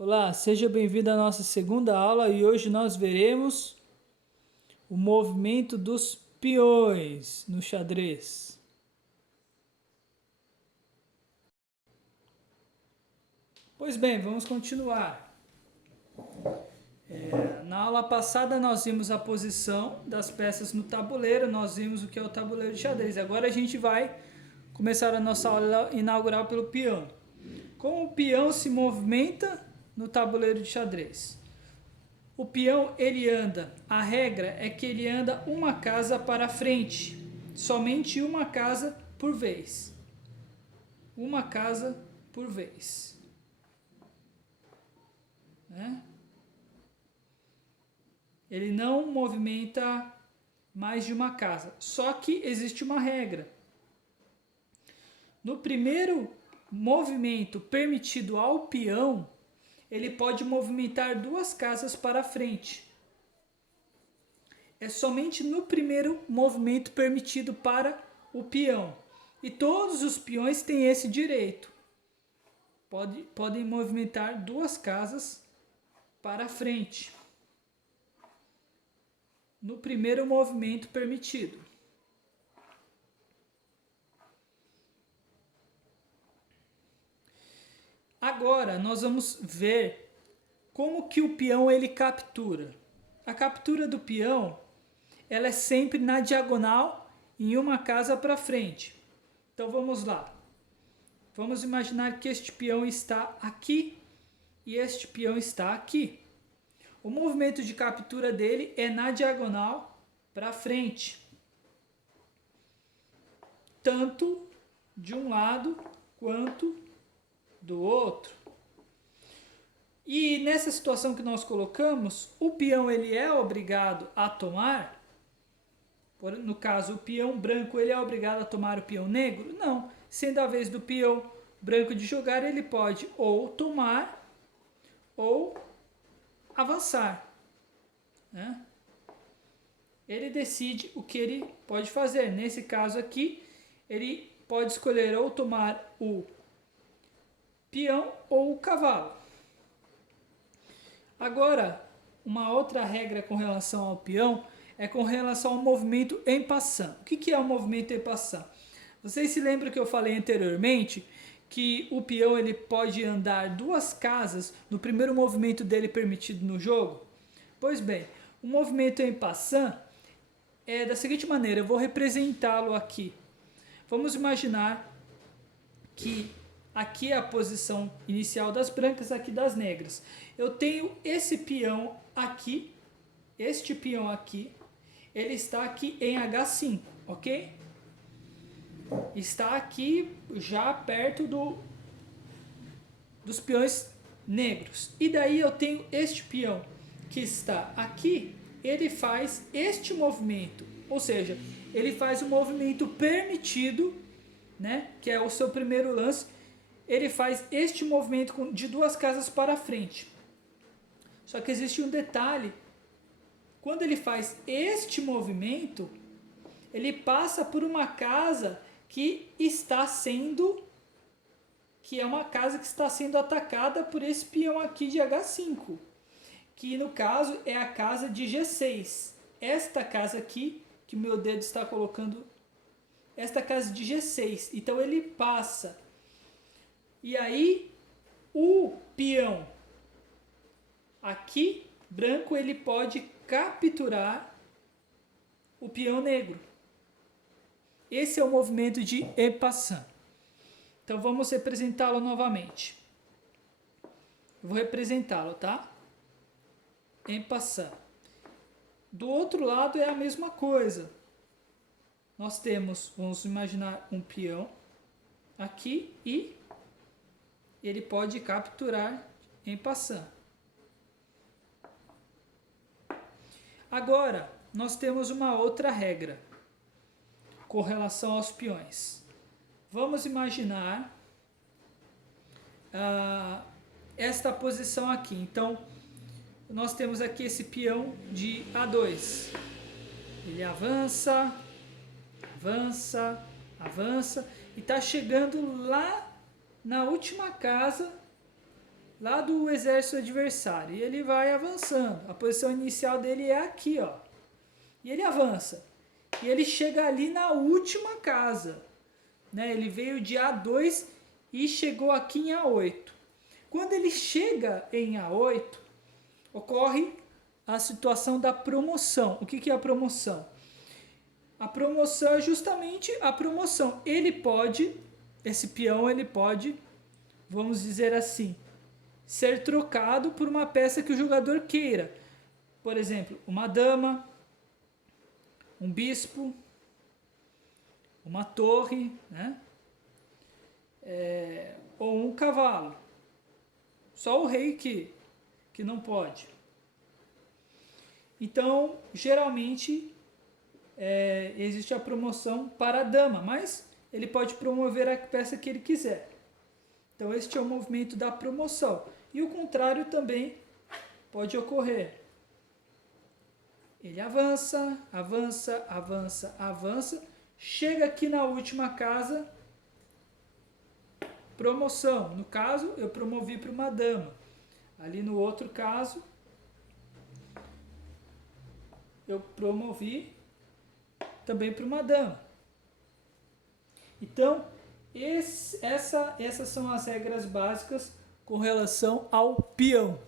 Olá, seja bem-vindo à nossa segunda aula e hoje nós veremos o movimento dos peões no xadrez. Pois bem, vamos continuar. Na aula passada nós vimos a posição das peças no tabuleiro, nós vimos o que é o tabuleiro de xadrez. Agora a gente vai começar a nossa aula inaugural pelo peão. Como o peão se movimenta no tabuleiro de xadrez? O peão ele anda, a regra é que ele anda uma casa para frente, somente uma casa por vez. Uma casa por vez. Né? Ele não movimenta mais de uma casa, só que existe uma regra. No primeiro movimento permitido ao peão, ele pode movimentar duas casas para frente. É somente no primeiro movimento permitido para o peão. E todos os peões têm esse direito. Podem movimentar duas casas para frente. No primeiro movimento permitido. Agora nós vamos ver como que o peão ele captura. A captura do peão ela é sempre na diagonal em uma casa para frente. Então vamos lá. Vamos imaginar que este peão está aqui e este peão está aqui. O movimento de captura dele é na diagonal para frente. Tanto de um lado quanto do outro. E nessa situação que nós colocamos, o peão ele é obrigado a tomar. No caso, o peão branco ele é obrigado a tomar o peão negro? Não. Sendo a vez do peão branco de jogar, ele pode ou tomar ou avançar. Né? Ele decide o que ele pode fazer. Nesse caso aqui, ele pode escolher ou tomar o peão ou o cavalo. Agora, uma outra regra com relação ao peão é com relação ao movimento en passant. O que é o movimento en passant? Vocês se lembram que eu falei anteriormente que o peão ele pode andar duas casas no primeiro movimento dele permitido no jogo? Pois bem, o movimento en passant é da seguinte maneira, eu vou representá-lo aqui. Vamos imaginar que aqui é a posição inicial das brancas, aqui das negras. Eu tenho esse peão aqui, este peão aqui, ele está aqui em H5, ok? Está aqui já perto dos peões negros. E daí eu tenho este peão que está aqui, ele faz este movimento, ou seja, ele faz o movimento permitido, né, que é o seu primeiro lance, ele faz este movimento de duas casas para frente. Só que existe um detalhe, quando ele faz este movimento, ele passa por uma casa que é uma casa que está sendo atacada por esse peão aqui de H5, que no caso é a casa de G6. Esta casa aqui, que o meu dedo está colocando, esta casa de G6. Então ele passa. E aí o peão aqui, branco, ele pode capturar o peão negro. Esse é o movimento de en passant. Então vamos representá-lo novamente. Eu vou representá-lo, tá? En passant. Do outro lado é a mesma coisa. Nós temos, vamos imaginar um peão aqui e ele pode capturar en passant. Agora, nós temos uma outra regra com relação aos peões. Vamos imaginar esta posição aqui. Então, nós temos aqui esse peão de A2. Ele avança, avança, avança e está chegando lá na última casa lá do exército adversário e ele vai avançando. A posição inicial dele é aqui, ó. E ele avança. E ele chega ali na última casa, né? Ele veio de A2 e chegou aqui em A8. Quando ele chega em A8, ocorre a situação da promoção. O que é a promoção? A promoção é justamente a promoção. Esse peão ele pode, vamos dizer assim, ser trocado por uma peça que o jogador queira. Por exemplo, uma dama, um bispo, uma torre, né? Ou um cavalo. Só o rei que não pode. Então, geralmente, existe a promoção para a dama, mas ele pode promover a peça que ele quiser. Então, este é o movimento da promoção. E o contrário também pode ocorrer. Ele avança, avança, avança, avança, chega aqui na última casa, promoção. No caso, eu promovi para uma dama. Ali no outro caso, eu promovi também para uma dama. Então, essas são as regras básicas com relação ao peão.